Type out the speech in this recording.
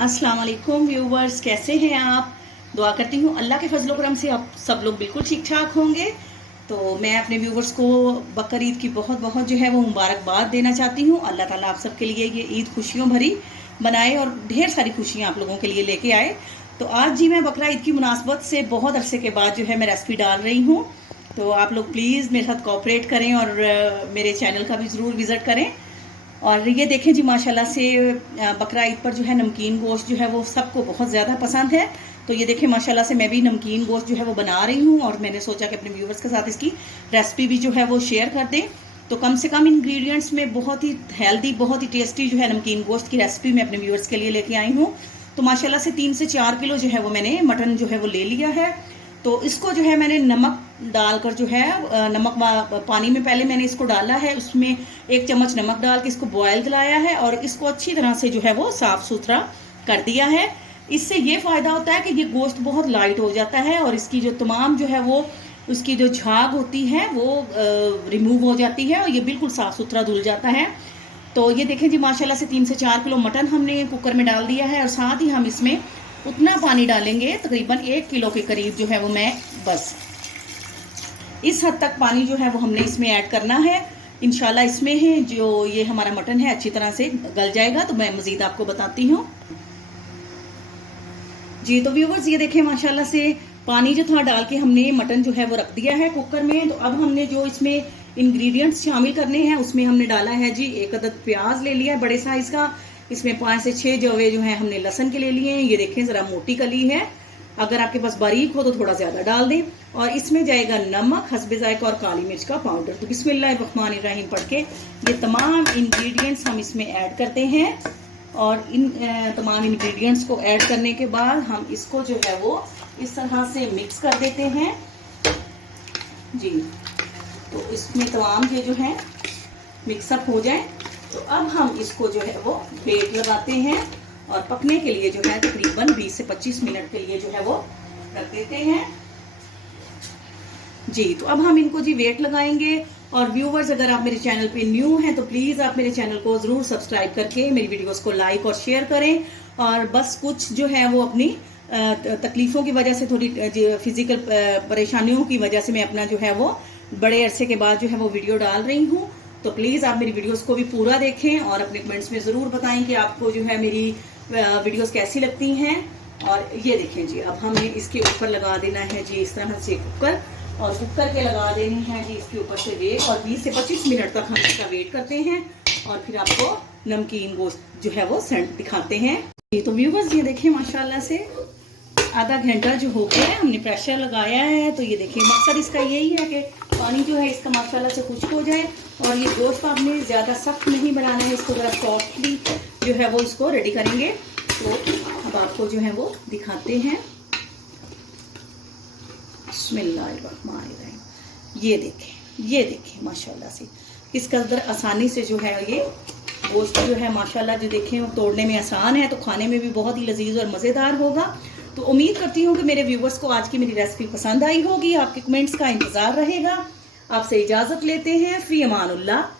अस्सलाम वालेकुम व्यूवर्स, कैसे हैं आप। दुआ करती हूँ अल्लाह के फजल करम से आप सब लोग बिल्कुल ठीक ठाक होंगे। तो मैं अपने व्यूवर्स को बकर ईद की बहुत बहुत जो है वो मुबारकबाद देना चाहती हूँ। अल्लाह ताला आप सबके लिए ये ईद खुशियों भरी बनाए और ढेर सारी खुशियाँ आप लोगों के लिए लेके आए। तो आज जी मैं बकरा ईद की मुनासबत से बहुत अरसे के बाद जो है मैं रेसिपी डाल रही हूँ। तो आप लोग प्लीज़ मेरे साथ कोऑपरेट करें और मेरे चैनल का भी ज़रूर विज़िट करें। और ये देखें जी माशाल्लाह से बकरा ईद पर जो है नमकीन गोश्त जो है वो सबको बहुत ज़्यादा पसंद है। तो ये देखें माशाल्लाह से मैं भी नमकीन गोश्त जो है वो बना रही हूँ और मैंने सोचा कि अपने व्यूवर्स के साथ इसकी रेसिपी भी जो है वो शेयर कर दें। तो कम से कम इंग्रेडिएंट्स में बहुत ही हेल्दी बहुत ही टेस्टी जो है नमकीन गोश्त की रेसिपी मैं अपने व्यूवर्स के लिए लेके आई हूँ। तो माशाल्लाह से 3 से 4 किलो जो है वो मैंने मटन जो है वो ले लिया है। तो इसको जो है मैंने नमक डालकर जो है पानी में पहले मैंने इसको डाला है, उसमें 1 चम्मच नमक डाल के इसको बॉयल दिलाया है और इसको अच्छी तरह से जो है वो साफ़ सुथरा कर दिया है। इससे ये फ़ायदा होता है कि ये गोश्त बहुत लाइट हो जाता है और इसकी जो तमाम जो है वो उसकी जो झाग होती है वो रिमूव हो जाती है और ये बिल्कुल साफ़ सुथरा धुल जाता है। तो ये देखें जी माशाल्लाह से 3 से 4 किलो मटन हमने कुकर में डाल दिया है और साथ ही हम इसमें उतना पानी डालेंगे, तकरीबन 1 किलो के करीब जो है वो मैं बस इस हद तक पानी जो है वो हमने इसमें ऐड करना है। इंशाल्लाह इसमें है जो ये हमारा मटन है अच्छी तरह से गल जाएगा तो मैं मज़ीद आपको बताती हूँ जी। तो व्यूवर्स ये देखें माशाल्लाह से पानी जो था डाल के हमने मटन जो है वो रख दिया है कुकर में। तो अब हमने जो इसमें इंग्रेडिएंट्स शामिल करने हैं उसमें हमने डाला है जी 1 अदद प्याज ले लिया है बड़े साइज़ का। इसमें 5 से 6 जवे जो है हमने लहसन के ले लिए हैं। ये देखें ज़रा मोटी कली है, अगर आपके पास बारीक हो तो थोड़ा ज़्यादा डाल दें। और इसमें जाएगा नमक, हस्बे ज़ायक़ा और काली मिर्च का पाउडर। तो बिस्मिल्लाहिर्रहमानिर्रहीम पढ़ के ये तमाम इंग्रेडिएंट्स हम इसमें ऐड करते हैं और इन तमाम इंग्रेडिएंट्स को ऐड करने के बाद हम इसको जो है वो इस तरह से मिक्स कर देते हैं जी। तो इसमें तमाम ये जो है मिक्सअप हो जाए तो अब हम इसको जो है वो वेट लगाते हैं और पकने के लिए जो है तकरीबन 20 से 25 मिनट के लिए जो है वो रख देते हैं जी। तो अब हम इनको जी वेट लगाएंगे। और व्यूवर्स अगर आप मेरे चैनल पे न्यू हैं तो प्लीज़ आप मेरे चैनल को ज़रूर सब्सक्राइब करके मेरी वीडियोस को लाइक और शेयर करें। और बस कुछ जो है वो अपनी तकलीफ़ों की वजह से थोड़ी फिज़िकल परेशानियों की वजह से मैं अपना जो है वो बड़े अरसे के बाद जो है वो वीडियो डाल रही हूँ। तो प्लीज़ आप मेरी वीडियोस को भी पूरा देखें और अपने कमेंट्स में ज़रूर बताएं कि आपको जो है मेरी वीडियोस कैसी लगती हैं। और ये देखें जी अब हमें इसके ऊपर लगा देना है जी इस तरह से कुकर, और कुकर के लगा देनी है जी इसके ऊपर से वेट और 20 से 25 मिनट तक हम इसका वेट करते हैं और फिर आपको नमकीन गोश्त जो है वो सेंट दिखाते हैं। तो व्यूवर्स ये देखें माशाल्लाह से आधा घंटा जो हो गया है, हमने प्रेशर लगाया है। तो ये देखिए मकसद इसका यही है कि पानी जो है इसका माशाल्लाह से खुश्क हो जाए और ये गोश्त आपने ज़्यादा सख्त नहीं बनाना है, इसको ज़रा सॉफ्टली जो है वो इसको रेडी करेंगे। तो अब आपको जो है वो दिखाते हैं। बिस्मिल्लाहिर्रहमानिर्रहीम। ये देखें माशाल्लाह से किस कदर आसानी से जो है ये गोश्त जो है माशाल्लाह जो देखें वो तोड़ने में आसान है तो खाने में भी बहुत ही लजीज और मज़ेदार होगा। तो उम्मीद करती हूँ कि मेरे व्यूवर्स को आज की मेरी रेसिपी पसंद आई होगी। आपके कमेंट्स का इंतज़ार रहेगा। आपसे इजाज़त लेते हैं। फ़ी अमानुल्लाह।